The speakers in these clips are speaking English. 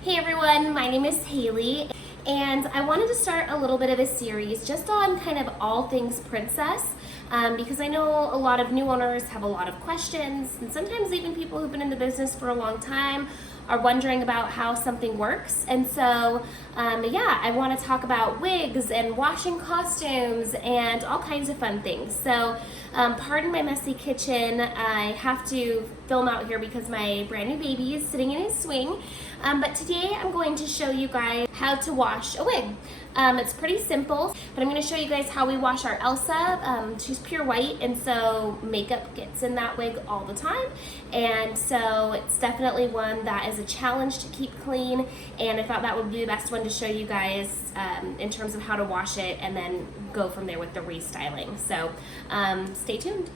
Hey everyone, my name is Haley, and I wanted to start a little bit of a series just on kind of all things princess, because I know a lot of new owners have a lot of questions, and sometimes even people who've been in the business for a long time are wondering about how something works. And so, yeah, I want to talk about wigs and washing costumes and all kinds of fun things. So, pardon my messy kitchen. I have to film out here because my brand new baby is sitting in his swing. But today I'm going to show you guys how to wash a wig. It's pretty simple, but I'm going to show you guys how we wash our Elsa. She's pure white, and so makeup gets in that wig all the time. And so it's definitely one that is a challenge to keep clean, and I thought that would be the best one to show you guys in terms of how to wash it and then go from there with the restyling. So stay tuned.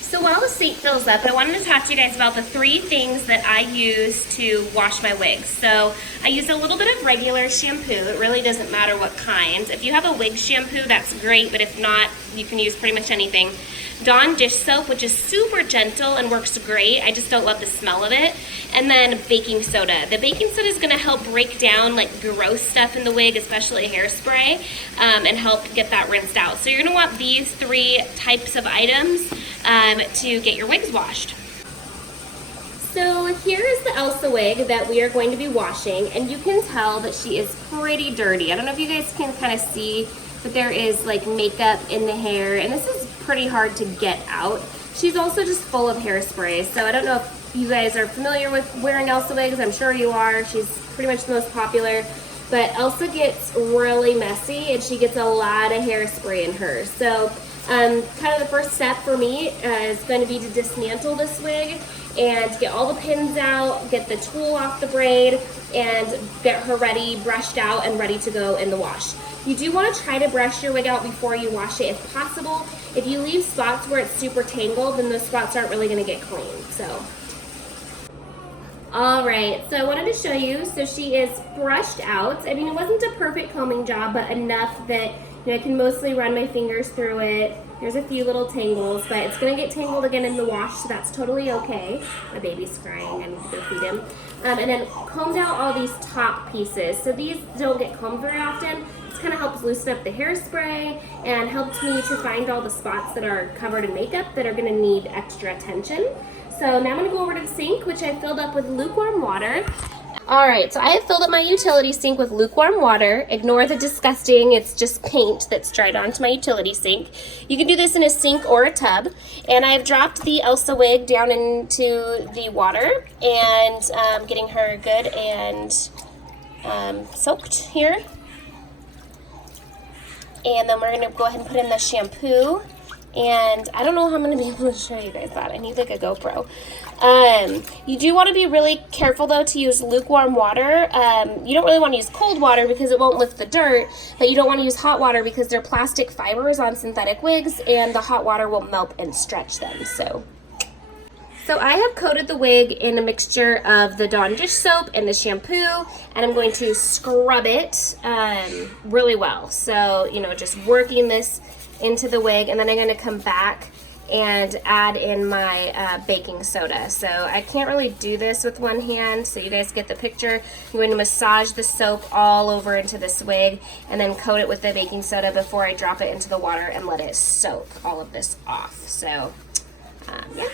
So while the sink fills up, I wanted to talk to you guys about the 3 things that I use to wash my wigs. So I use a little bit of regular shampoo. It really doesn't matter what kind. If you have a wig shampoo, that's great, but if not, you can use pretty much anything. Dawn dish soap, which is super gentle and works great. I just don't love the smell of it. And then baking soda. The baking soda is gonna help break down like gross stuff in the wig, especially hairspray, and help get that rinsed out. So you're gonna want these 3 types of items to get your wigs washed. So here is the Elsa wig that we are going to be washing, and you can tell that she is pretty dirty. I don't know if you guys can kind of see, but there is like makeup in the hair, and this is pretty hard to get out. She's also just full of hairspray, so I don't know if you guys are familiar with wearing Elsa wigs. I'm sure you are. She's pretty much the most popular. But Elsa gets really messy, and she gets a lot of hairspray in hers. So kind of the first step for me is going to be to dismantle this wig and get all the pins out, get the tulle off the braid, and get her ready, brushed out, and ready to go in the wash. You do want to try to brush your wig out before you wash it if possible. If you leave spots where it's super tangled, then those spots aren't really going to get clean. So, alright, so I wanted to show you, so she is brushed out. I mean, it wasn't a perfect combing job, but enough that I can mostly run my fingers through it. There's a few little tangles, but it's going to get tangled again in the wash, so that's totally okay. My baby's crying. I need to go feed him. And then combed out all these top pieces. So these don't get combed very often. This kind of helps loosen up the hairspray and helps me to find all the spots that are covered in makeup that are going to need extra attention. So now I'm going to go over to the sink, which I filled up with lukewarm water. Alright, so I have filled up my utility sink with lukewarm water. Ignore the disgusting, it's just paint that's dried onto my utility sink. You can do this in a sink or a tub. And I've dropped the Elsa wig down into the water and getting her good and soaked here. And then we're going to go ahead and put in the shampoo. And I don't know how I'm going to be able to show you guys that. I need like a GoPro. You do want to be really careful though to use lukewarm water. You don't really want to use cold water because it won't lift the dirt, but you don't want to use hot water because they're plastic fibers on synthetic wigs and the hot water will melt and stretch them. So I have coated the wig in a mixture of the Dawn dish soap and the shampoo, and I'm going to scrub it really well. So, just working this into the wig, and then I'm going to come back and add in my baking soda. So I can't really do this with one hand, so you guys get the picture. I'm going to massage the soap all over into this wig and then coat it with the baking soda before I drop it into the water and let it soak all of this off. So yeah.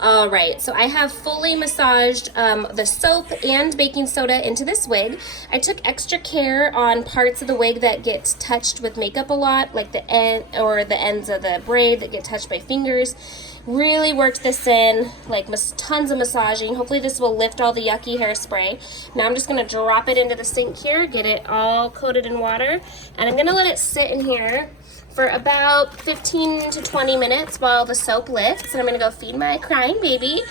Alright, so I have fully massaged the soap and baking soda into this wig. I took extra care on parts of the wig that get touched with makeup a lot, like the end or the ends of the braid that get touched by fingers. Really worked this in, like tons of massaging. Hopefully this will lift all the yucky hairspray. Now I'm just going to drop it into the sink here, get it all coated in water, and I'm going to let it sit in here for about 15 to 20 minutes while the soap lifts, and I'm gonna go feed my crying baby,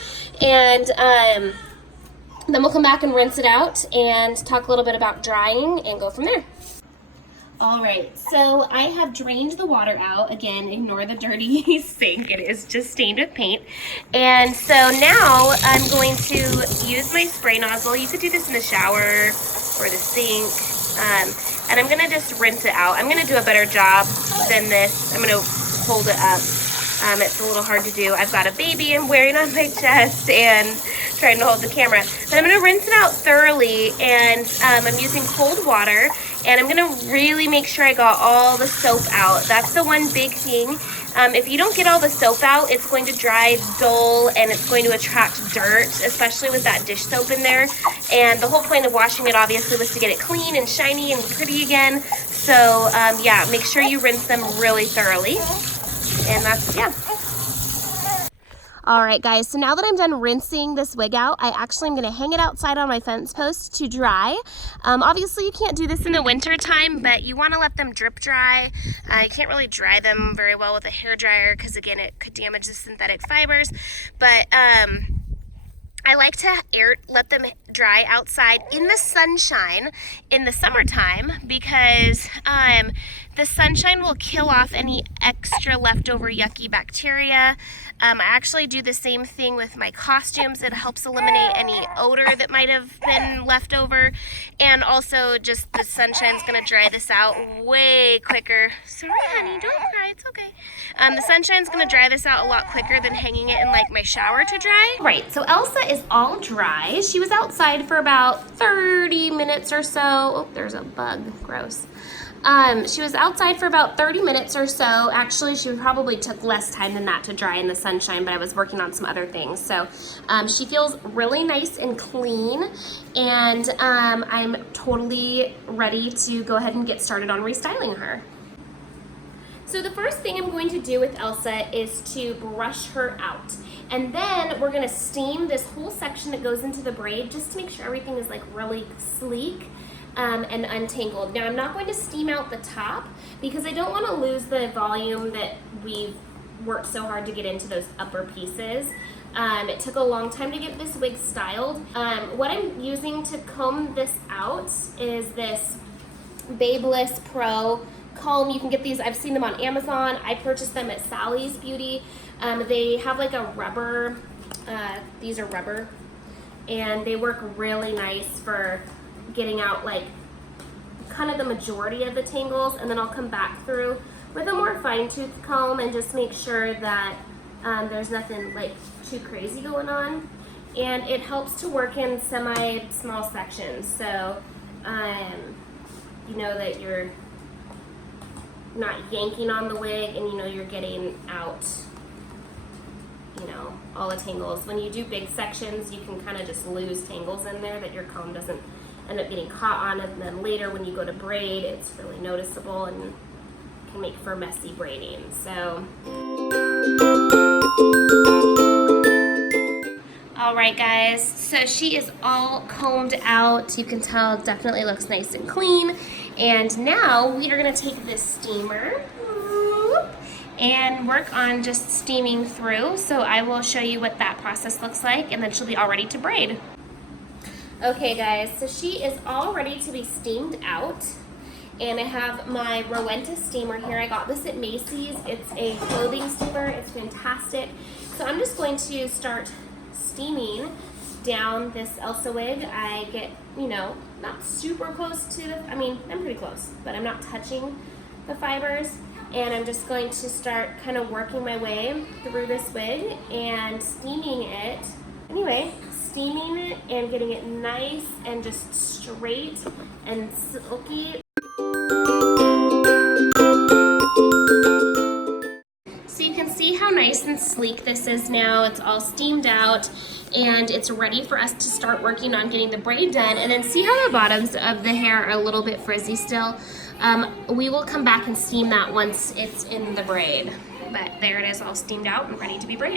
and then we'll come back and rinse it out and talk a little bit about drying and go from there. Alright, so I have drained the water out. Again, ignore the dirty sink. It is just stained with paint. And so now I'm going to use my spray nozzle. You could do this in the shower or the sink. And I'm going to just rinse it out. I'm going to do a better job than this. I'm going to hold it up. It's a little hard to do. I've got a baby I'm wearing on my chest, and trying to hold the camera. But I'm gonna rinse it out thoroughly, and I'm using cold water, and I'm gonna really make sure I got all the soap out. That's the one big thing. If you don't get all the soap out, it's going to dry dull and it's going to attract dirt, especially with that dish soap in there. And the whole point of washing it obviously was to get it clean and shiny and pretty again. So yeah, make sure you rinse them really thoroughly. And that's, yeah. All right, guys, so now that I'm done rinsing this wig out, I actually am gonna hang it outside on my fence post to dry. Obviously, you can't do this in the winter time, but you wanna let them drip dry. You can't really dry them very well with a hair dryer because, again, it could damage the synthetic fibers. But I like to let them dry outside in the sunshine in the summertime because the sunshine will kill off any extra leftover yucky bacteria. I actually do the same thing with my costumes. It helps eliminate any odor that might have been left over. And also just the sunshine's gonna dry this out way quicker. Sorry, honey, don't cry, it's okay. The sunshine's gonna dry this out a lot quicker than hanging it in like my shower to dry. Right, so Elsa is all dry. She was outside for about 30 minutes or so. Oh, there's a bug, gross. She was outside for about 30 minutes or so. Actually, she probably took less time than that to dry in the sunshine, but I was working on some other things. So she feels really nice and clean, and I'm totally ready to go ahead and get started on restyling her. So the first thing I'm going to do with Elsa is to brush her out. And then we're gonna steam this whole section that goes into the braid just to make sure everything is like really sleek and untangled. Now I'm not going to steam out the top because I don't wanna lose the volume that we've worked so hard to get into those upper pieces. It took a long time to get this wig styled. What I'm using to comb this out is this Babyliss Pro comb. You can get these, I've seen them on Amazon. I purchased them at Sally's Beauty. They have like a rubber, these are rubber, and they work really nice for getting out like kind of the majority of the tangles, and then I'll come back through with a more fine-tooth comb and just make sure that there's nothing like too crazy going on. And it helps to work in semi-small sections, so you know that you're not yanking on the wig, and you know you're getting out, you know, all the tangles. When you do big sections, you can kind of just lose tangles in there that your comb doesn't end up getting caught on, and then later when you go to braid, it's really noticeable and can make for messy braiding. So all right, guys, so she is all combed out. You can tell it definitely looks nice and clean. And now we are gonna take this steamer and work on just steaming through. So I will show you what that process looks like, and then she'll be all ready to braid. Okay, guys, so she is all ready to be steamed out. And I have my Rowenta steamer here. I got this at Macy's. It's a clothing steamer. It's fantastic. So I'm just going to start steaming down this Elsa wig. I get, you know, not super close to the, I mean, I'm pretty close, but I'm not touching the fibers. And I'm just going to start kind of working my way through this wig and steaming it. Anyway, steaming it and getting it nice and just straight and silky. So you can see how nice and sleek this is now. It's all steamed out and it's ready for us to start working on getting the braid done. And then see how the bottoms of the hair are a little bit frizzy still? We will come back and steam that once it's in the braid. But there it is, all steamed out and ready to be braided.